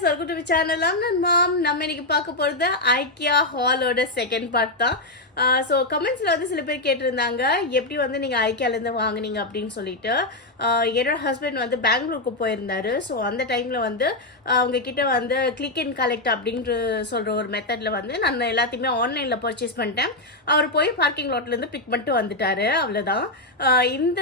guys, welcome to my channel. I'm mom. நம்ம இன்னைக்கு பார்க்க போறது ஐக்கியா ஹாலோட செகண்ட் பார்ட் தான். ஸோ கமெண்ட்ஸில் வந்து சில பேர் கேட்டிருந்தாங்க எப்படி வந்து நீங்கள் ஐக்கியாலேருந்து வாங்குனீங்க அப்படின்னு சொல்லிட்டு. என்னோட ஹஸ்பண்ட் வந்து பெங்களூருக்கு போயிருந்தாரு. ஸோ அந்த டைமில் வந்து அவங்கக்கிட்ட வந்து கிளிக் அண்ட் கலெக்ட் அப்படின்ற சொல்கிற ஒரு மெத்தடில் வந்து நான் எல்லாத்தையுமே ஆன்லைனில் பர்ச்சேஸ் பண்ணிட்டேன். அவர் போய் பார்க்கிங் லாட்லேருந்து பிக் பண்ணிட்டு வந்துட்டாரு. அவ்வளோதான். இந்த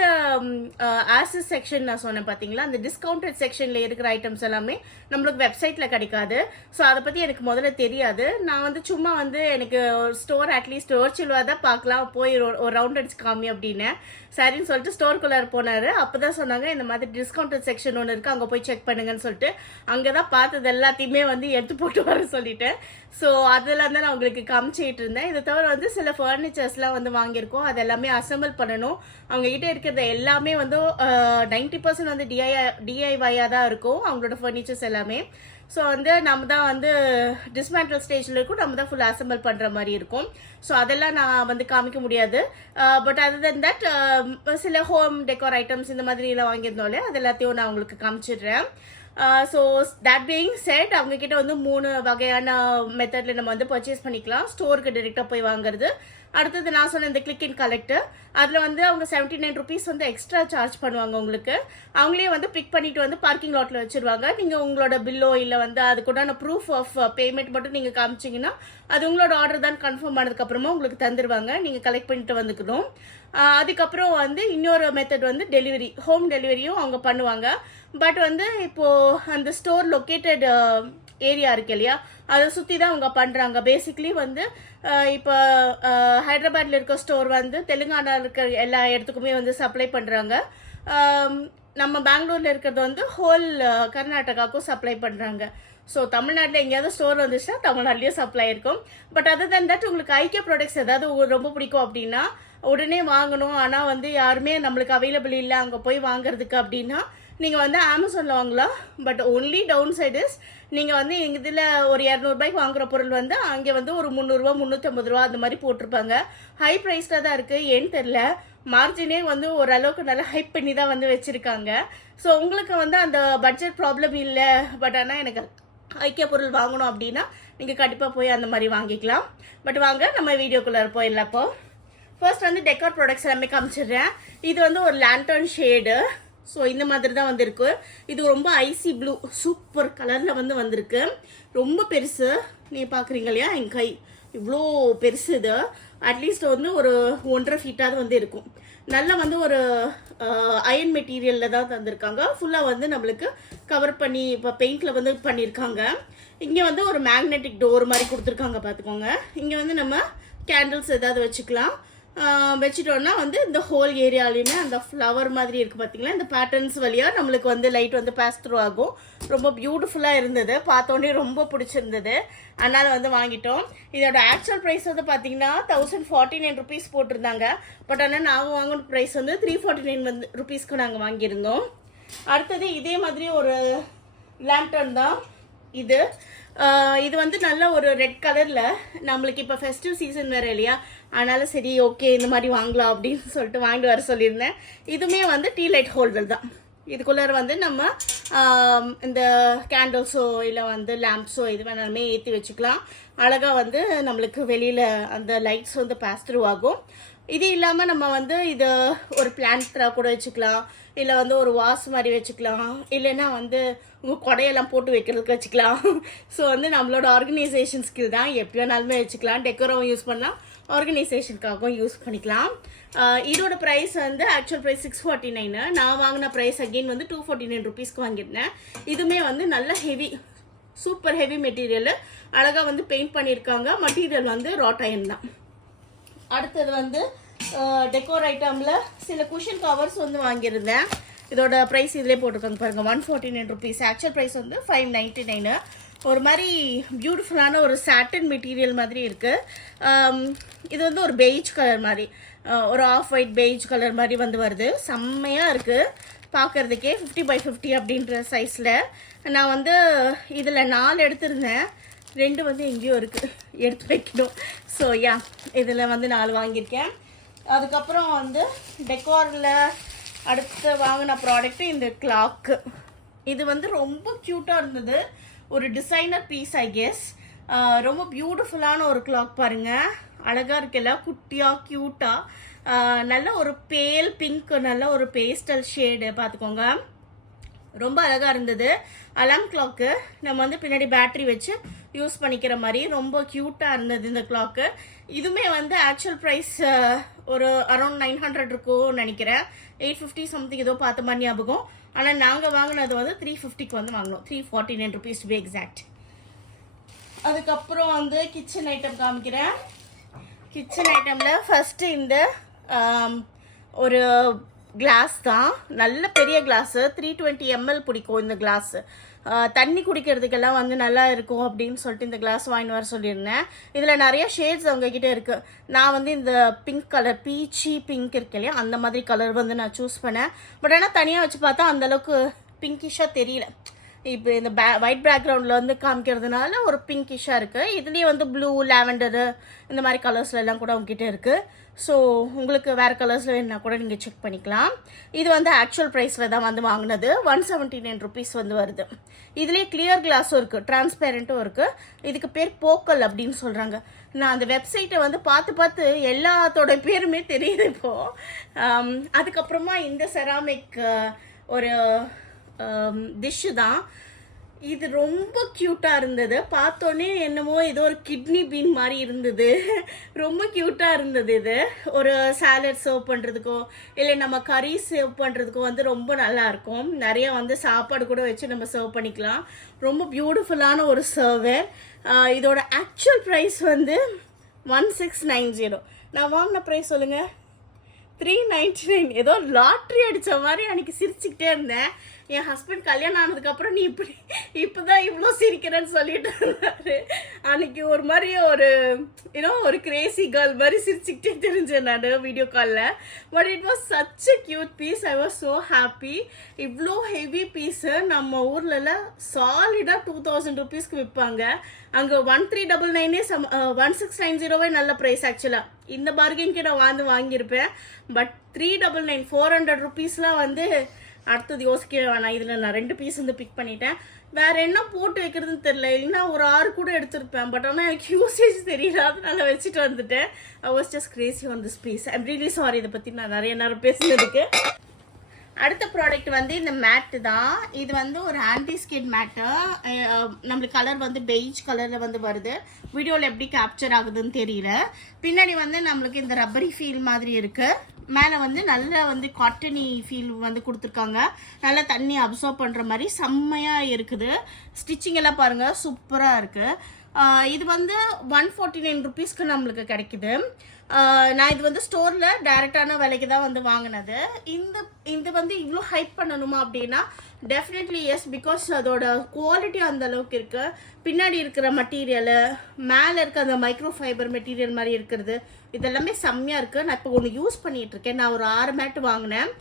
ஆசஸ் செக்ஷன் நான் சொன்னேன் பார்த்தீங்களா, அந்த டிஸ்கவுண்டட் செக்ஷனில் இருக்கிற ஐட்டம்ஸ் எல்லாமே நம்மளுக்கு வெப்சைட்டில் கிடைக்காது. ஸோ அதை பற்றி எனக்கு முதல்ல தெரியாது. நான் வந்து சும்மா வந்து எனக்கு ஸ்டோர் அட்லீஸ்ட் வர்ச்சுவலாக தான் பார்க்கலாம், போய் ஒரு ரவுண்ட் அடிச்சு காமி அப்படின்னு சரின்னு சொல்லிட்டு ஸ்டோருக்குள்ளார போனார். அப்போ தான் சொன்னாங்க இந்த மாதிரி டிஸ்கவுண்டட் செக்ஷன் ஒன்று இருக்குது, அங்கே போய் செக் பண்ணுங்கன்னு சொல்லிட்டு அங்கே தான் பார்த்தது எல்லாத்தையுமே வந்து எடுத்து போட்டு வர சொல்லிட்டேன். ஸோ அதெல்லாம் தான் நான் உங்களுக்கு காமிச்சிட்டு இருந்தேன். இதை தவிர வந்து சில ஃபர்னிச்சர்ஸ்லாம் வந்து வாங்கியிருக்கோம், அது எல்லாமே அசம்பிள் பண்ணணும். அவங்ககிட்ட இருக்கிறது எல்லாமே வந்து 90% வந்து டிஐஒயாக தான் இருக்கும் அவங்களோட ஃபர்னிச்சர்ஸ் எல்லாமே. ஸோ வந்து நம்ம தான் வந்து டிஸ்மேண்டில் ஸ்டேஜில் இருக்கும், நம்ம தான் ஃபுல் அசம்பிள் பண்ணுற மாதிரி இருக்கும். ஸோ அதெல்லாம் நான் வந்து காமிக்க முடியாது. பட் அதர் தென் தட் சில ஹோம் டெக்கோர் ஐட்டம்ஸ் இந்த மாதிரிலாம் வாங்கியிருந்தோம்ல, அது எல்லாத்தையும் நான் உங்களுக்கு காமிச்சிடுறேன். ஸோ தட் பீயிங் செட், அவங்கக்கிட்ட வந்து 3 வகையான மெத்தடில் நம்ம வந்து பர்ச்சேஸ் பண்ணிக்கலாம். ஸ்டோருக்கு டைரெக்டாக போய் வாங்குறது. அடுத்தது நான் சொன்ன இந்த கிளிக் அண்ட் கலெக்ட், அதில் வந்து அவங்க 79 rupees வந்து எக்ஸ்ட்ரா சார்ஜ் பண்ணுவாங்க உங்களுக்கு. அவங்களே வந்து பிக் பண்ணிட்டு வந்து பார்க்கிங் லாட்டில் வச்சுருவாங்க. நீங்கள் உங்களோட பில்லோ இல்லை வந்து அதுக்குண்டான ப்ரூஃப் ஆஃப் பேமெண்ட் மட்டும் நீங்கள் காமிச்சிங்கன்னா அது உங்களோட ஆர்டர் தான் கன்ஃபார்ம் ஆனதுக்கப்புறமா உங்களுக்கு தந்துடுவாங்க, நீங்கள் கலெக்ட் பண்ணிட்டு வந்துக்கணும். அதுக்கப்புறம் வந்து இன்னொரு மெத்தட் வந்து டெலிவரி, ஹோம் டெலிவரியும் அவங்க பண்ணுவாங்க. பட் வந்து இப்போது அந்த ஸ்டோர் லொக்கேட்டட் ஏரியா இருக்கு இல்லையா, அதை சுற்றி தான் அவங்க பண்ணுறாங்க. பேசிக்லி வந்து இப்போ ஹைதராபாத்தில் இருக்க ஸ்டோர் வந்து தெலுங்கானாவில் இருக்க எல்லா இடத்துக்குமே வந்து சப்ளை பண்ணுறாங்க. நம்ம பெங்களூரில் இருக்கிறது வந்து ஹோல் கர்நாடகாவுக்கும் சப்ளை பண்ணுறாங்க. ஸோ தமிழ்நாட்டில் எங்கேயாவது ஸ்டோர் வந்துச்சுன்னா தமிழ்நாட்டிலையும் சப்ளை இருக்கும். பட் அதர் தென் தட் உங்களுக்கு ஐக்கியா ப்ராடக்ட்ஸ் ஏதாவது ரொம்ப பிடிக்கும் அப்படின்னா உடனே வாங்கணும், ஆனால் வந்து யாருமே நம்மளுக்கு அவைலபிள் இல்லை அங்கே போய் வாங்குறதுக்கு அப்படின்னா நீங்கள் வந்து அமேசானில் வாங்கலாம். But only downside is நீங்கள் வந்து எங்கள் இதில் ஒரு 200 ரூபாய்க்கு வாங்குற பொருள் வந்து அங்கே வந்து ஒரு 300 ரூபா 350 ரூபா அந்த மாதிரி போட்டிருப்பாங்க. ஹை ப்ரைஸில் தான் இருக்குது, ஏன்னு தெரில. மார்ஜினே வந்து ஓரளவுக்கு நல்லா ஹைப் பண்ணி தான் வந்து வச்சுருக்காங்க. ஸோ உங்களுக்கு வந்து அந்த பட்ஜெட் ப்ராப்ளம் இல்லை, பட் ஆனால் எனக்கு ஐக்கிய பொருள் வாங்கணும் அப்படின்னா நீங்கள் கண்டிப்பாக போய் அந்த மாதிரி வாங்கிக்கலாம். பட் வாங்க நம்ம வீடியோக்குள்ளே போயிடலாம். இப்போ ஃபர்ஸ்ட் வந்து டெக்கார் ப்ராடக்ட்ஸ் எல்லாமே காமிச்சிடுறேன். இது வந்து ஒரு லேண்டர்ன் ஷேடு. ஸோ இந்த மாதிரி தான் வந்திருக்கு. இது ரொம்ப ஐசி ப்ளூ சூப்பர் கலரில் வந்து வந்திருக்கு. ரொம்ப பெருசு, நீங்கள் பார்க்குறீங்க இல்லையா, என் கை இவ்வளோ பெருசு. இது அட்லீஸ்ட் வந்து ஒரு 1.5 feet வந்து இருக்கும். நல்லா வந்து ஒரு அயன் மெட்டீரியலில் தான் தந்திருக்காங்க. ஃபுல்லாக வந்து நம்மளுக்கு கவர் பண்ணி இப்போ பெயிண்டில் வந்து பண்ணியிருக்காங்க. இங்கே வந்து ஒரு மேக்னெட்டிக் டோர் மாதிரி கொடுத்துருக்காங்க பார்த்துக்கோங்க. இங்கே வந்து நம்ம கேண்டில்ஸ் ஏதாவது வச்சுக்கலாம். வச்சுட்டோன்னா வந்து இந்த ஹோல் ஏரியாலையுமே அந்த ஃப்ளவர் மாதிரி இருக்குது பார்த்தீங்களா, இந்த பேட்டர்ன்ஸ் வழியாக நம்மளுக்கு வந்து லைட் வந்து பாஸ் த்ரூ ஆகும். ரொம்ப பியூட்டிஃபுல்லாக இருந்தது, பார்த்தோன்னே ரொம்ப பிடிச்சிருந்தது, அதனால் வந்து வாங்கிட்டோம். இதோட ஆக்சுவல் ப்ரைஸ் வந்து பார்த்தீங்கன்னா 1049 rupees போட்டிருந்தாங்க. பட் ஆனால் நாங்கள் வாங்கின ப்ரைஸ் வந்து 349 rupeesக்கு நாங்கள் வாங்கியிருந்தோம். அடுத்தது இதே மாதிரி ஒரு லேண்டர்ன் தான் இது. இது வந்து நல்ல ஒரு ரெட் கலரில், நம்மளுக்கு இப்போ ஃபெஸ்டிவ் சீசன் வேறு இல்லையா, அதனால சரி ஓகே இந்த மாதிரி வாங்கலாம் அப்படின்னு சொல்லிட்டு வாங்கிட்டு வர சொல்லியிருந்தேன். இதுவுமே வந்து டீ லைட் ஹோல்டர் தான். இதுக்குள்ளார வந்து நம்ம இந்த கேண்டில்ஸோ இல்லை வந்து லேம்ப்ஸோ இது வேணாலுமே ஏற்றி வச்சுக்கலாம். அழகாக வந்து நம்மளுக்கு வெளியில் அந்த லைட்ஸ் வந்து பாஸ் த்ரூ ஆகும். இது இல்லாமல் நம்ம வந்து இது ஒரு பிளான்ட்ராக கூட வச்சுக்கலாம், இல்லை வந்து ஒரு வாஸ் மாதிரி வச்சுக்கலாம், இல்லைன்னா வந்து உங்கள் கொடையெல்லாம் போட்டு வைக்கிறதுக்கு வச்சுக்கலாம். ஸோ வந்து நம்மளோட ஆர்கனைசேஷன் ஸ்கில் தான், எப்படி வேணாலுமே வச்சுக்கலாம். டெக்கோராகவும் யூஸ் பண்ணலாம், ஆர்கனைசேஷனுக்காகவும் யூஸ் பண்ணிக்கலாம். இதோட ப்ரைஸ் வந்து ஆக்சுவல் ப்ரைஸ் 649. நான் வாங்கின ப்ரைஸ் அகெயின் வந்து 249 rupeesக்கு வாங்கியிருந்தேன். இதுவுமே வந்து நல்ல ஹெவி, சூப்பர் ஹெவி மெட்டீரியல், அழகாக வந்து பெயிண்ட் பண்ணியிருக்காங்க. மெட்டீரியல் வந்து ராட் அயர்ன் தான். அடுத்தது வந்து டெக்கோர் ஐட்டமில் சில குஷன் கவர்ஸ் வந்து வாங்கியிருந்தேன். இதோட ப்ரைஸ் இதிலே போட்டிருக்காங்க பாருங்கள், 149 rupees. ஆக்சுவல் ப்ரைஸ் வந்து 599. ஒரு மாதிரி பியூட்டிஃபுல்லான ஒரு சாட்டன் மெட்டீரியல் மாதிரி இருக்குது. இது வந்து ஒரு பெய்ஜ் கலர் மாதிரி, ஒரு ஆஃப் ஒயிட் பெய்ஜ் கலர் மாதிரி வந்து வருது. செம்மையாக இருக்குது பார்க்குறதுக்கே. 50x50 அப்படின்ற சைஸில். நான் வந்து இதில் 4 எடுத்திருந்தேன், 2 வந்து எங்கேயோ இருக்குது, எடுத்து வைக்கணும். ஸோ யா, இதில் வந்து 4 வாங்கியிருக்கேன். அதுக்கப்புறம் வந்து டெக்கோரில் அடுத்து வாங்கின ப்ராடக்ட்டு இந்த கிளாக்கு. இது வந்து ரொம்ப க்யூட்டாக இருந்தது. ஒரு டிசைனர் பீஸ் ஐ கெஸ். ரொம்ப பியூட்டிஃபுல்லான ஒரு கிளாக் பாருங்கள், அழகாக இருக்குல்ல, குட்டியாக க்யூட்டாக, நல்ல ஒரு பேல் பிங்க், நல்ல ஒரு பேஸ்டல் ஷேடு பார்த்துக்கோங்க, ரொம்ப அழகாக இருந்தது. அலாம் கிளாக்கு நம்ம வந்து பின்னாடி பேட்ரி வச்சு யூஸ் பண்ணிக்கிற மாதிரி ரொம்ப க்யூட்டாக இருந்தது இந்த கிளாக்கு. இதுவுமே வந்து ஆக்சுவல் ப்ரைஸ் ஒரு அரௌண்ட் 900 இருக்கும்னு நினைக்கிறேன், 850 சம்திங் ஏதோ பார்த்த மாதிரி ஞாபகம். ஆனால் நாங்கள் வாங்கினது வந்து 350க்கு வந்து வாங்கினோம், 349 rupees டு பி எக்ஸாக்ட். அதுக்கப்புறம் வந்து கிச்சன் ஐட்டம் காமிக்கிறேன். கிச்சன் ஐட்டமில் ஃபஸ்ட்டு இந்த ஒரு கிளாஸ் தான், நல்ல பெரிய கிளாஸு, 320 ml பிடிக்கும் இந்த கிளாஸு. தண்ணி குடிக்கிறதுக்கெல்லாம் வந்து நல்லா இருக்கும் அப்படின்னு சொல்லிட்டு இந்த கிளாஸ் வாங்கிட்டு வர சொல்லியிருந்தேன். இதில் நிறைய ஷேட்ஸ் அவங்கக்கிட்ட இருக்குது. நான் வந்து இந்த பிங்க் கலர், பீச்சி பிங்க் இருக்கு இல்லையா, அந்த மாதிரி கலர் வந்து நான் சூஸ் பண்ணேன். பட் ஆனால் தனியாக வச்சு பார்த்தா அந்தளவுக்கு பிங்கிஷாக தெரியல. இப்போ இந்த ஒயிட் பேக்ரவுண்டில் வந்து காமிக்கிறதுனால ஒரு பிங்கிஷாக இருக்குது. இதுலேயே வந்து ப்ளூ, லாவெண்டரு இந்த மாதிரி கலர்ஸ்ல எல்லாம் கூட அவங்ககிட்ட இருக்குது. ஸோ உங்களுக்கு வேறு கலர்ஸில் வேணுன்னா கூட நீங்கள் செக் பண்ணிக்கலாம். இது வந்து ஆக்சுவல் ப்ரைஸில் தான் வந்து வாங்கினது, 179 rupees வந்து வருது. இதுலேயே கிளியர் கிளாஸும் இருக்குது, டிரான்ஸ்பேரண்ட்டும் இருக்குது. இதுக்கு பேர் போக்கல் அப்படின்னு சொல்கிறாங்க. நான் அந்த வெப்சைட்டை வந்து பார்த்து எல்லாத்தோட பேருமே தெரியுது இப்போது. அதுக்கப்புறமா இந்த செராமிக் ஒரு டிஷ்ஷு தான். இது ரொம்ப க்யூட்டாக இருந்தது, பார்த்தோன்னே என்னமோ ஏதோ ஒரு கிட்னி பீன் மாதிரி இருந்தது, ரொம்ப க்யூட்டாக இருந்தது. இது ஒரு சாலட் சர்வ் பண்ணுறதுக்கோ இல்லை நம்ம கறி சர்வ் பண்ணுறதுக்கோ வந்து ரொம்ப நல்லாயிருக்கும். நிறைய வந்து சாப்பாடு கூட வச்சு நம்ம சர்வ் பண்ணிக்கலாம். ரொம்ப பியூட்டிஃபுல்லான ஒரு சர்வர். இதோட ஆக்சுவல் ப்ரைஸ் வந்து 1690. நான் வாங்கின ப்ரைஸ் சொல்லுங்கள், 399. ஏதோ லாட்ரி அடித்த மாதிரி அன்றைக்கி சிரிச்சுக்கிட்டே இருந்தேன். என் ஹஸ்பண்ட் கல்யாணம் ஆனதுக்கப்புறம் நீ இப்போதான் இவ்வளோ சிரிக்கிறேன்னு சொல்லிட்டு இருந்தாரு. அன்றைக்கி ஒரு மாதிரி ஒரு கிரேசி கேர்ள் மாதிரி சிரிச்சுக்கிட்டே தெரிஞ்சேன் நான் வீடியோ காலில். But it was such a cute piece. I was so happy. இவ்வளோ ஹெவி பீஸு நம்ம ஊர்லலாம் சாலிடாக 2000 rupeesக்கு விற்பாங்க. அங்கே 1399 1690 நல்ல ப்ரைஸ். ஆக்சுவலாக இந்த பார்கெனுக்கு நான் வாங்கியிருப்பேன். பட் 399 400 rupeesலாம் வந்து அடுத்தது யோசிக்க வேணாம். இதில் நான் 2 பீஸ் வந்து பிக் பண்ணிட்டேன். வேறு என்ன போட்டு வைக்கிறதுன்னு தெரியல, இல்லைன்னா ஒரு 6 கூட எடுத்திருப்பேன். பட் ஆனால் எனக்கு யூசேஜ் தெரியல, அதனால வச்சுட்டு வந்துட்டேன். I was just crazy on this piece. I'm really sorry, இதை பற்றி நான் நிறைய நேரம் பேசுனதுக்கு. அடுத்த ப்ராடக்ட் வந்து இந்த மேட்டு தான். இது வந்து ஒரு ஆன்டி ஸ்கிட் மேட்டு. நம்மளுக்கு கலர் வந்து பெய்ஜ் கலரில் வந்து வருது. வீடியோவில் எப்படி கேப்சர் ஆகுதுன்னு தெரியல. பின்னாடி வந்து நம்மளுக்கு இந்த ரப்பரி ஃபீல் மாதிரி இருக்குது. மேலே வந்து நல்ல வந்து காட்டனி ஃபீல் வந்து கொடுத்துருக்காங்க. நல்லா தண்ணி அப்சர்வ் பண்ணுற மாதிரி செம்மையாக இருக்குது. ஸ்டிச்சிங் எல்லாம் பாருங்கள், சூப்பராக இருக்குது. இது வந்து 149 rupeesக்கு நம்மளுக்கு கிடைக்குது. நான் இது வந்து ஸ்டோரில் டைரெக்டான விலைக்கு தான் வந்து வாங்கினது. இந்த வந்து இவ்வளோ ஹைப் பண்ணணுமா அப்படின்னா டெஃபினெட்லி எஸ், பிகாஸ் அதோட குவாலிட்டி அந்த அளவுக்கு இருக்குது. பின்னாடி இருக்கிற மெட்டீரியலு, மேலே இருக்க அந்த மைக்ரோ ஃபைபர் மெட்டீரியல் மாதிரி இருக்கிறது, இதெல்லாமே செம்மையாக இருக்குது. நான் இப்போ ஒன்று யூஸ் பண்ணிகிட்ருக்கேன். நான் ஒரு 6 மேட்டு வாங்கினேன்.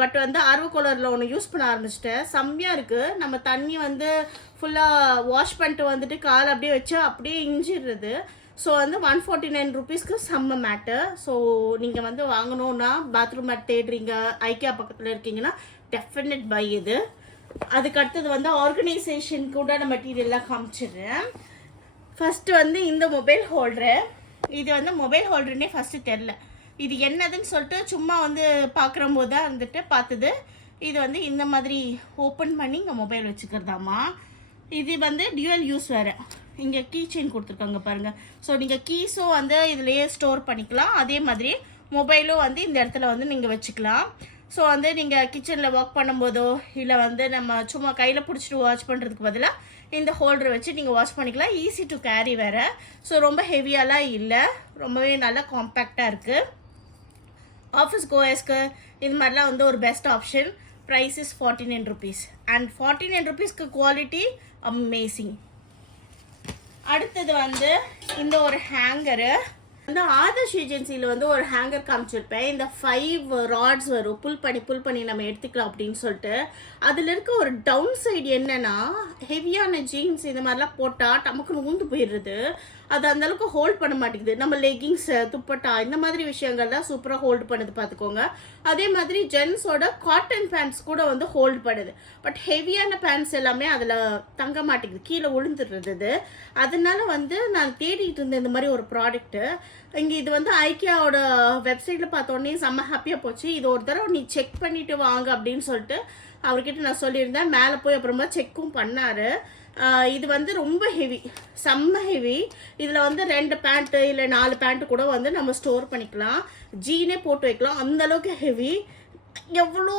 பட் வந்து ஆர்வக்கோலரில் ஒன்று யூஸ் பண்ண ஆரம்பிச்சிட்டேன். செம்மையாக இருக்குது. நம்ம தண்ணி வந்து ஃபுல்லாக வாஷ் பண்ணிட்டு வந்துட்டு கால் அப்படியே வச்சா அப்படியே இஞ்சிடுறது. ஸோ வந்து 149 rupeesக்கு செம்ம மேட்டு. ஸோ நீங்கள் வந்து வாங்கணுன்னா, பாத்ரூம் மேட் தேடுறீங்க, ஐக்கியா பக்கத்தில் இருக்கீங்கன்னா டெஃபினட் பை இது. அதுக்கு அடுத்தது வந்து ஆர்கனைசேஷன் கூட நான் மெட்டீரியல்லாம் காமிச்சிடுறேன். ஃபஸ்ட்டு வந்து இந்த மொபைல் ஹோல்டரு. இது வந்து மொபைல் ஹோல்டருன்னே ஃபஸ்ட்டு தெரில, இது என்னதுன்னு சொல்லிட்டு சும்மா வந்து பார்க்குறம்போது தான் வந்துட்டு பார்த்தது. இது வந்து இந்த மாதிரி ஓப்பன் பண்ணி இங்கே மொபைல் வச்சுக்கிறதாமா. இது வந்து டியூவல் யூஸ் வேறு. இங்கே கீ செயின் கொடுத்துருக்காங்க பாருங்கள். ஸோ நீங்கள் கீஸும் வந்து இதுலேயே ஸ்டோர் பண்ணிக்கலாம். அதே மாதிரி மொபைலும் வந்து இந்த இடத்துல வந்து நீங்கள் வச்சுக்கலாம். ஸோ வந்து நீங்கள் கிச்சனில் ஒர்க் பண்ணும்போதோ இல்லை வந்து நம்ம சும்மா கையில் பிடிச்சிட்டு வாஷ் பண்ணுறதுக்கு பதிலாக இந்த ஹோல்டரை வச்சு நீங்கள் வாஷ் பண்ணிக்கலாம். ஈஸி டு கேரி வேறு. ஸோ ரொம்ப ஹெவியாலாம் இல்லை, ரொம்பவே நல்லா காம்பேக்டாக இருக்குது. ஆஃபீஸ் கோயர்ஸ்க்கு இது மாதிரிலாம் வந்து ஒரு best option. Price is 49 rupees. And 49 rupeesக்கு குவாலிட்டி அமேசிங். அடுத்தது வந்து இந்த ஒரு ஹேங்கரு. வந்து ஆதர்ஷ் ஏஜென்சியில் வந்து ஒரு ஹேங்கர் காமிச்சிருப்பேன். இந்த 5 ராட்ஸ் வரும், புல் பண்ணி நம்ம எடுத்துக்கலாம் அப்படின்னு சொல்லிட்டு. அதில் இருக்க ஒரு டவுன் சைடு என்னன்னா, ஹெவியான ஜீன்ஸ் இந்த மாதிரிலாம் போட்டால் நமக்கு ஊந்து போயிடுறது. அது அந்தளவுக்கு ஹோல்ட் பண்ண மாட்டேங்குது. நம்ம லெகிங்ஸு, துப்பட்டா இந்த மாதிரி விஷயங்கள்லாம் சூப்பராக ஹோல்டு பண்ணுது பார்த்துக்கோங்க. அதே மாதிரி ஜென்ஸோட காட்டன் பேண்ட்ஸ் கூட வந்து ஹோல்டு பண்ணுது. பட் ஹெவியான பேண்ட்ஸ் எல்லாமே அதில் தங்க மாட்டேங்குது, கீழே விழுந்துடுறது. அதனால வந்து நான் தேடிட்டு இருந்தேன் இந்த மாதிரி ஒரு ப்ராடக்ட்டு. இங்கே இது வந்து ஐக்கியாவோட வெப்சைட்டில் பார்த்தோன்னே செம்ம ஹாப்பியாக போச்சு. இது ஒரு தடவை நீ செக் பண்ணிவிட்டு வாங்க அப்படின்னு சொல்லிட்டு அவர்கிட்ட நான் சொல்லியிருந்தேன். மேலே போய் அப்புறமா செக்கும் பண்ணார். இது வந்து ரொம்ப ஹெவி, செம்ம ஹெவி. இதில் வந்து 2 பேண்ட்டு இல்லை 4 பேண்ட்டு கூட வந்து நம்ம ஸ்டோர் பண்ணிக்கலாம், ஜீனே போட்டு வைக்கலாம், அந்தளவுக்கு ஹெவி. எவ்வளோ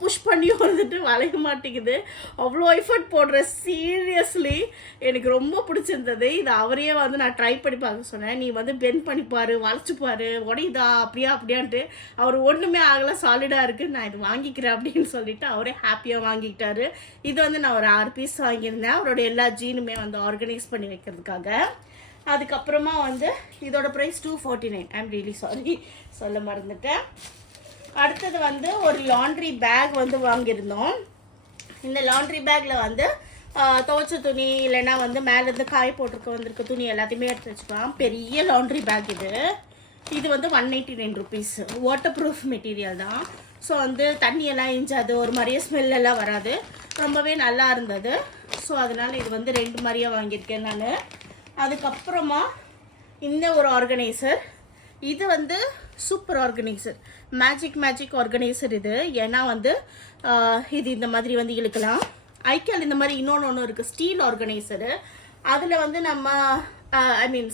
புஷ் பண்ணியும் வந்துட்டு வளைய மாட்டேங்குது, அவ்வளோ எஃபர்ட் போடுறேன். சீரியஸ்லி எனக்கு ரொம்ப பிடிச்சிருந்தது. இது அவரையே வந்து நான் ட்ரை பண்ணி பார்க்க சொன்னேன். நீ வந்து பெண்ட் பண்ணிப்பாரு, வளைச்சிப்பாரு, உடையுதா அப்படியான்ட்டு. அவர் ஒன்றுமே ஆகலை, சாலிடாக இருக்குது, நான் இது வாங்கிக்கிறேன் அப்படின்னு சொல்லிட்டு அவரே ஹாப்பியாக வாங்கிக்கிட்டாரு. இது வந்து நான் ஒரு 6 பீஸ் வாங்கியிருந்தேன், அவரோட எல்லா ஜீனுமே வந்து ஆர்கனைஸ் பண்ணி வைக்கிறதுக்காக. அதுக்கப்புறமா வந்து இதோட ப்ரைஸ் 249. ஐம் ரியலி சாரி, சொல்ல மறந்துட்டேன். அடுத்தது வந்து ஒரு லாண்ட்ரி பேக் வந்து வாங்கியிருந்தோம். இந்த லாண்ட்ரி பேக்கில் வந்து துவைச்ச துணி இல்லைன்னா வந்து மேலேருந்து காய போட்டிருக்க வந்திருக்க துணி எல்லாத்தையுமே எடுத்து வச்சுக்கலாம். பெரிய லாண்ட்ரி பேக் இது. இது வந்து 189 ருபீஸ். வாட்டர் ப்ரூஃப் மெட்டீரியல் தான். ஸோ வந்து தண்ணியெல்லாம் இஞ்சாது, ஒரு மாதிரியே ஸ்மெல்லெல்லாம் வராது, ரொம்பவே நல்லா இருந்தது. ஸோ அதனால் இது வந்து 2 மாதிரியாக வாங்கியிருக்கேன் நான். அதுக்கப்புறமா இந்த ஒரு ஆர்கனைசர், இது வந்து சூப்பர் ஆர்கனைசர், மேஜிக் ஆர்கனைசர் இது. ஏன்னா வந்து இது இந்த மாதிரி வந்து இழுக்கலாம். ஐக்கியால் இந்த மாதிரி இன்னொன்று இருக்குது, ஸ்டீல் ஆர்கனைசரு. அதில் வந்து நம்ம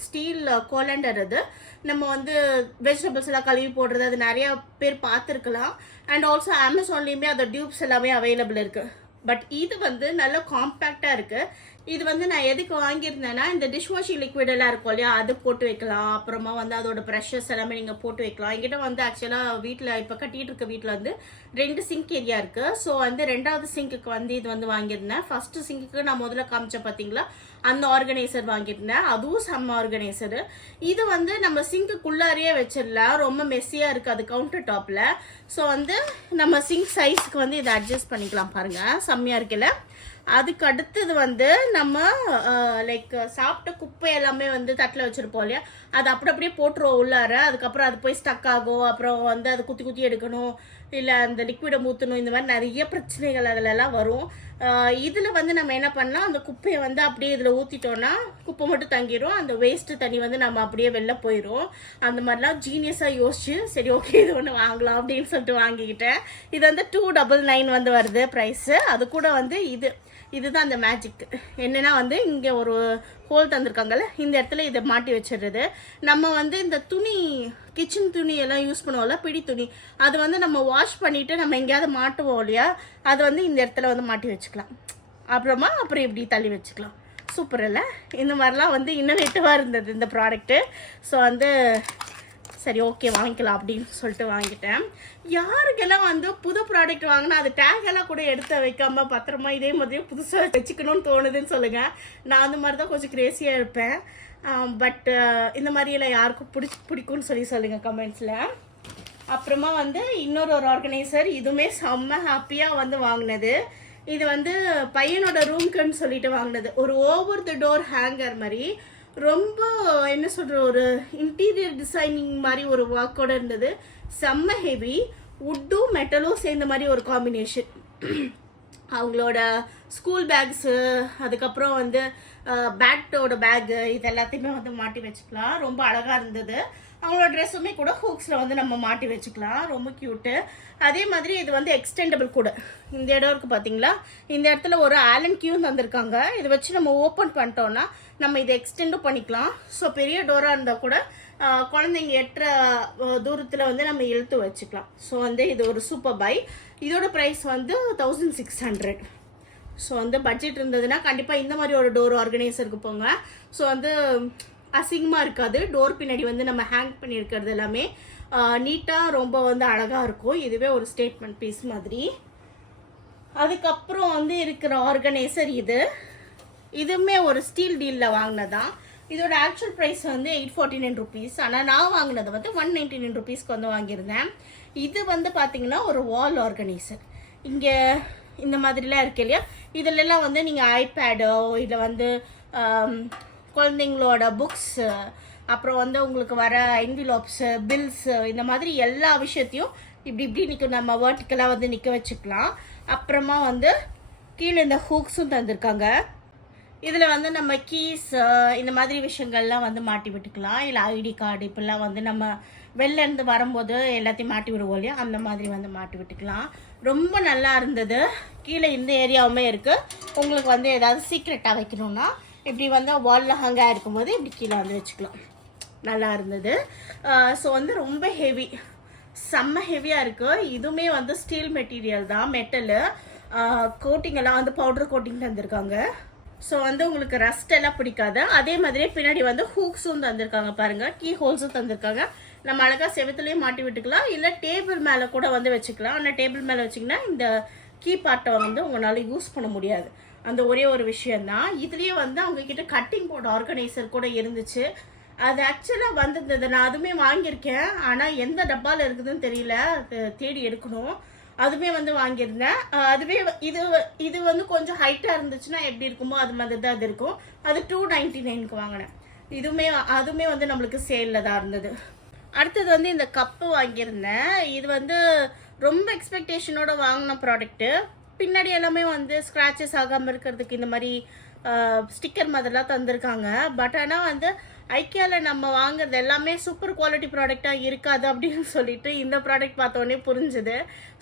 ஸ்டீல் கோலண்டர், அது நம்ம வந்து வெஜிடபிள்ஸ் எல்லாம் கழுவி போடுறது, அது நிறையா பேர் பார்த்துருக்கலாம். அண்ட் ஆல்சோ அமேசான்லேயுமே அந்த டியூப்ஸ் எல்லாமே அவைலபிள் இருக்குது. பட் இது வந்து நல்ல காம்பேக்டாக இருக்குது. இது வந்து நான் எதுக்கு வாங்கியிருந்தேன்னா, இந்த டிஷ் வாஷிங் லிக்விட் எல்லாம் இருக்கும் இல்லையா, அது போட்டு வைக்கலாம். அப்புறமா வந்து அதோட ப்ரெஷஸ் எல்லாமே நீங்கள் போட்டு வைக்கலாம். என்கிட்ட வந்து ஆக்சுவலாக வீட்டில் இப்போ கட்டிகிட்டு இருக்க வீட்டில் வந்து 2 சிங்க் ஏரியா இருக்குது. ஸோ வந்து 2வது சிங்க்குக்கு வந்து இது வந்து வாங்கியிருந்தேன். ஃபஸ்ட்டு சிங்க்குக்கு நான் முதல்ல காமிச்சேன் பார்த்தீங்களா, அந்த ஆர்கனைசர் வாங்கியிருந்தேன். அதுவும் செம்ம ஆர்கனைசரு. இது வந்து நம்ம சிங்க்குள்ளாரையே வச்சிடலாம், ரொம்ப மெஸ்ஸியாக இருக்காது கவுண்டர் டாப்பில். ஸோ வந்து நம்ம சிங்க் சைஸ்க்கு வந்து இதை அட்ஜஸ்ட் பண்ணிக்கலாம். பாருங்கள், செம்மையாக இருக்குல்ல. அதுக்கு அடுத்தது வந்து நம்ம லைக் சாப்பிட்ட குப்பை எல்லாமே வந்து தட்டில் வச்சுருப்போம் இல்லையா, அது அப்படியே போட்டுருவோம் உள்ளார. அதுக்கப்புறம் அது போய் ஸ்டக் ஆகும், அப்புறம் வந்து அதை குத்தி எடுக்கணும், இல்லை அந்த லிக்விடை ஊற்றணும், இந்த மாதிரி நிறைய பிரச்சனைகள் அதிலெல்லாம் வரும். இதில் வந்து நம்ம என்ன பண்ணலாம், அந்த குப்பையை வந்து அப்படியே இதில் ஊற்றிட்டோன்னா குப்பை மட்டும் தங்கிடும், அந்த வேஸ்ட்டு தண்ணி வந்து நம்ம அப்படியே வெளில போயிடும். அந்த மாதிரிலாம் ஜீனியஸாக யோசிச்சு சரி ஓகே இது ஒன்று வாங்கலாம் அப்படின்னு சொல்லிட்டு வாங்கிக்கிட்டேன். இது வந்து 299 வந்து வருது ப்ரைஸு. அது கூட வந்து இதுதான் அந்த மேஜிக். என்னென்னா வந்து இங்கே ஒரு ஹோல் தந்திருக்காங்கல்ல, இந்த இடத்துல இதை மாட்டி வச்சிடுறது. நம்ம வந்து இந்த துணி, கிச்சன் துணி எல்லாம் யூஸ் பண்ணுவோம்ல, பிடி துணி, அது வந்து நம்ம வாஷ் பண்ணிவிட்டு நம்ம எங்கேயாவது மாட்டுவோம் இல்லையா, அது வந்து இந்த இடத்துல வந்து மாட்டி வச்சுக்கலாம். அப்புறம் இப்படி தள்ளி வச்சுக்கலாம். சூப்பர் இல்லை? இந்த மாதிரிலாம் வந்து இன்னோவேட்டிவாக இருந்தது இந்த ப்ராடக்ட்டு. ஸோ வந்து சரி ஓகே வாங்கிக்கலாம் அப்படின்னு சொல்லிட்டு வாங்கிட்டேன். யாருக்கெல்லாம் வந்து புது ப்ராடக்ட் வாங்கினா அது டேக் எல்லாம் கூட எடுத்து வைக்காமல் பத்திரமா இதே மாதிரியே புதுசாக வச்சுக்கணும்னு தோணுதுன்னு சொல்லுங்கள். நான் அந்த மாதிரி தான் கொஞ்சம் கிரேசியாக இருப்பேன். பட் இந்த மாதிரியெல்லாம் யாருக்கும் பிடிக்கும்னு சொல்லுங்கள் கமெண்ட்ஸில். அப்புறமா வந்து இன்னொரு ஆர்கனைசர், இதுவுமே செம்ம ஹாப்பியாக வந்து வாங்கினது. இது வந்து பையனோட ரூம்க்குன்னு சொல்லிட்டு வாங்கினது. ஒரு ஓவர் த டோர் ஹேங்கர் மாதிரி, ரொம்ப என்ன சொல்கிற ஒரு இன்டீரியர் டிசைனிங் மாதிரி ஒரு ஒர்க்கோடு இருந்தது. செம்ம ஹெவி, வுட்டும் மெட்டலும் சேர்ந்த மாதிரி ஒரு காம்பினேஷன். அவங்களோட ஸ்கூல் பேக்ஸு, அதுக்கப்புறம் வந்து பேட்டோட பேக்கு, இது எல்லாத்தையுமே வந்து மாட்டி வச்சுக்கலாம். ரொம்ப அழகாக இருந்தது. அவங்களோட ட்ரெஸ்ஸுமே கூட ஹூக்ஸில் வந்து நம்ம மாட்டி வச்சுக்கலாம், ரொம்ப க்யூட்டு. அதே மாதிரி இது வந்து எக்ஸ்டெண்டபிள் கூட. இந்த இடம் இருக்குது பார்த்தீங்களா, இந்த இடத்துல ஒரு ஆலன் கியூன் தந்திருக்காங்க. இதை வச்சு நம்ம ஓப்பன் பண்ணிட்டோன்னா நம்ம இதை எக்ஸ்டெண்டும் பண்ணிக்கலாம். ஸோ பெரிய டோராக இருந்தால் கூட குழந்தைங்க எட்டுற தூரத்தில் வந்து நம்ம இழுத்து வச்சுக்கலாம். ஸோ வந்து இது ஒரு சூப்பர் பை. இதோட ப்ரைஸ் வந்து 1600. ஸோ வந்து பட்ஜெட் இருந்ததுன்னா கண்டிப்பாக இந்த மாதிரி ஒரு டோர் ஆர்கனைசருக்கு போங்க. ஸோ வந்து அசிங்கமாக இருக்காது. டோர் பின்னாடி வந்து நம்ம ஹேங் பண்ணியிருக்கிறது எல்லாமே நீட்டாக ரொம்ப வந்து அழகாக இருக்கும். இதுவே ஒரு ஸ்டேட்மெண்ட் பீஸ் மாதிரி. அதுக்கப்புறம் வந்து இருக்கிற ஆர்கனைசர் இதுவுமே ஒரு ஸ்டீல் டீலில் வாங்கினதான். இதோட ஆக்சுவல் ப்ரைஸ் வந்து 849 ருபீஸ். ஆனால் நான் வாங்கினது வந்து 199 ருபீஸ்க்கு வந்து வாங்கியிருந்தேன். இது வந்து பார்த்தீங்கன்னா ஒரு வால் ஆர்கனைசர். இங்கே இந்த மாதிரிலாம் இருக்கு இல்லையா, இதிலெல்லாம் வந்து நீங்கள் ஐபேடோ இல்லை வந்து குழந்தைங்களோட புக்ஸு, அப்புறம் வந்து உங்களுக்கு வர என்விலாப்ஸு, பில்ஸு, இந்த மாதிரி எல்லா விஷயத்தையும் இப்படி நிற்க நம்ம வேர்ட்டிக்கலாக வந்து நிற்க வச்சுக்கலாம். அப்புறமா வந்து கீழே இந்த ஹூக்ஸும் தந்திருக்காங்க. இதில் வந்து நம்ம கீஸ் இந்த மாதிரி விஷயங்கள்லாம் வந்து மாட்டி விட்டுக்கலாம். இல்லை ஐடி கார்டு இப்படிலாம் வந்து நம்ம வெளிலேருந்து வரும்போது எல்லாத்தையும் மாட்டி விடுவோம் இல்லையா, அந்த மாதிரி வந்து மாட்டி விட்டுக்கலாம். ரொம்ப நல்லா இருந்தது. கீழே இந்த ஏரியாவுமே இருக்குது. உங்களுக்கு வந்து ஏதாவது சீக்ரெட்டாக வைக்கணும்னா இப்படி வந்து வாலில் ஹங்காக இருக்கும்போது இப்படி கீழே வந்து வச்சுக்கலாம். நல்லா இருந்தது. ஸோ வந்து ரொம்ப ஹெவி, செம்ம ஹெவியாக இருக்குது. இதுவுமே வந்து ஸ்டீல் மெட்டீரியல் தான், மெட்டலு. கோட்டிங் எல்லாம் வந்து பவுடர் கோட்டிங் தந்திருக்காங்க. ஸோ வந்து உங்களுக்கு ரஸ்ட் எல்லாம் பிடிக்காது. அதே மாதிரியே பின்னாடி வந்து ஹூக்ஸும் தந்திருக்காங்க பாருங்கள், கீ ஹோல்ஸும் தந்திருக்காங்க. நம்ம அழகாக செவத்துலேயும் மாட்டி விட்டுக்கலாம், இல்லை டேபிள் மேலே கூட வந்து வச்சுக்கலாம். ஆனால் டேபிள் மேலே வச்சிங்கன்னா இந்த கீ பார்ட்டை வந்து உங்களால் யூஸ் பண்ண முடியாது. அந்த ஒரே ஒரு விஷயந்தான். இதுலேயே வந்து அவங்கக்கிட்ட கட்டிங் போர்டு ஆர்கனைசர் கூட இருந்துச்சு. அது ஆக்சுவலாக வந்திருந்தது, நான் அதுவுமே வாங்கியிருக்கேன். ஆனால் எந்த டப்பாவில் இருக்குதுன்னு தெரியல, தேடி எடுக்கணும். அதுவுமே வந்து வாங்கியிருந்தேன். அதுவே இது வந்து கொஞ்சம் ஹைட்டாக இருந்துச்சுன்னா எப்படி இருக்குமோ அது மாதிரி தான் அது இருக்கும். அது 299க்கு வாங்கினேன். அதுவுமே வந்து நம்மளுக்கு சேலில் தான் இருந்தது. அடுத்தது வந்து இந்த கப்பு வாங்கியிருந்தேன். இது வந்து ரொம்ப எக்ஸ்பெக்டேஷனோட வாங்கின ப்ராடக்ட்டு. பின்னாடி எல்லாமே வந்து ஸ்க்ராச்சஸ் ஆகாமல் இருக்கிறதுக்கு இந்த மாதிரி ஸ்டிக்கர் மாதிரிலாம் தந்திருக்காங்க. பட் ஆனால் வந்து ஐக்கியாவில் நம்ம வாங்குறது எல்லாமே சூப்பர் குவாலிட்டி ப்ராடக்டாக இருக்காது அப்படின்னு சொல்லிட்டு இந்த ப்ராடக்ட் பார்த்தோன்னே புரிஞ்சுது.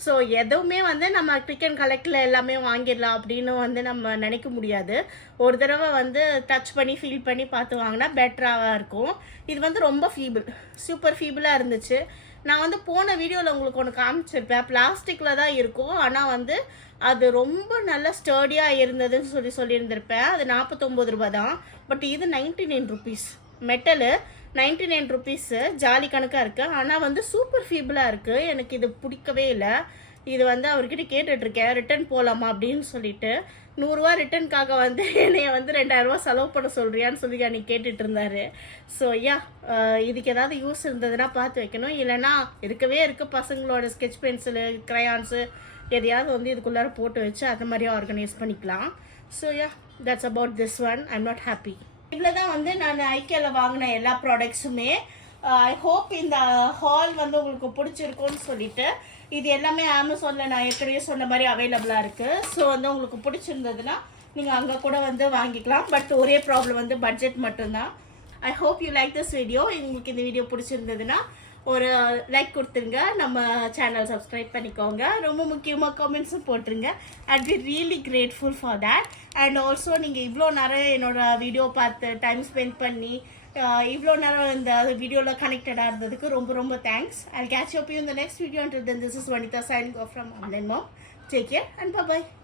ஸோ எதுவுமே வந்து நம்ம கிளிக் அண்ட் கலெக்டில் எல்லாமே வாங்கிடலாம் அப்படின்னு வந்து நம்ம நினைக்க முடியாது. ஒரு தடவை வந்து டச் பண்ணி ஃபீல் பண்ணி பார்த்து வாங்கினா பெட்டராக இருக்கும். இது வந்து ரொம்ப ஃபீபிள், சூப்பர் ஃபீபிளாக இருந்துச்சு. நான் வந்து போன வீடியோவில் உங்களுக்கு ஒன்று காமிச்சிருப்பேன், பிளாஸ்டிக்கில் தான் இருக்கும். ஆனால் வந்து அது ரொம்ப நல்ல ஸ்டர்டியாக இருந்ததுன்னு சொல்லியிருந்திருப்பேன். அது 49 ரூபா தான். பட் இது 99 ருபீஸ். மெட்டலு 99 ருபீஸு, ஜாலி கணக்காக இருக்குது. ஆனால் வந்து சூப்பர் ஃபீபிளாக இருக்குது. எனக்கு இது பிடிக்கவே இல்லை. இது வந்து அவர்கிட்ட கேட்டுட்ருக்கேன், ரிட்டன் போகலாமா அப்படின்னு சொல்லிட்டு. 100 ரூபா ரிட்டனுக்காக வந்து என்னைய வந்து 2000 ரூபா செலவு பண்ண சொல்கிறியான்னு சொல்லி அன்றைக்கி கேட்டுட்டு இருந்தாரு. ஸோ இதுக்கு ஏதாவது யூஸ் இருந்ததுன்னா பார்த்து வைக்கணும். இல்லைன்னா இருக்கவே இருக்குது, பசங்களோட ஸ்கெட்ச் பென்சிலு, க்ரையான்ஸு எதையாவது வந்து இதுக்குள்ளார போட்டு வச்சு அந்த மாதிரியே ஆர்கனைஸ் பண்ணிக்கலாம். So that's about this one. I am not happy. இவ்வளோ தான் வந்து நான் ஐக்கியாவில் வாங்கின எல்லா ப்ராடக்ட்ஸுமே. ஐ ஹோப் இந்த ஹால் வந்து உங்களுக்கு பிடிச்சிருக்கும்னு சொல்லிட்டு. இது எல்லாமே அமேசானில் நான் ஏற்கனவே சொன்ன மாதிரி அவைலபிளாக இருக்குது. ஸோ வந்து உங்களுக்கு பிடிச்சிருந்ததுன்னா நீங்கள் அங்கே கூட வந்து வாங்கிக்கலாம். பட் ஒரே ப்ராப்ளம் வந்து பட்ஜெட் மட்டும்தான். I hope you like this video. உங்களுக்கு இந்த வீடியோ பிடிச்சிருந்ததுன்னா ஒரு லைக் கொடுத்துருங்க, நம்ம சேனல் சப்ஸ்கிரைப் பண்ணிக்கோங்க. ரொம்ப முக்கியமாக கமெண்ட்ஸும் போட்டுருங்க. I'd be really grateful for that. And also நீங்கள் இவ்வளோ நேரம் என்னோடய வீடியோ பார்த்து டைம் ஸ்பெண்ட் பண்ணி இவ்வளோ நேரம் இந்த வீடியோவில் கனெக்டடாக இருந்ததுக்கு ரொம்ப ரொம்ப thanks. I'll catch up you in the next video. Until then, this is Vanitha signing off from Online Mom. Take care and bye-bye.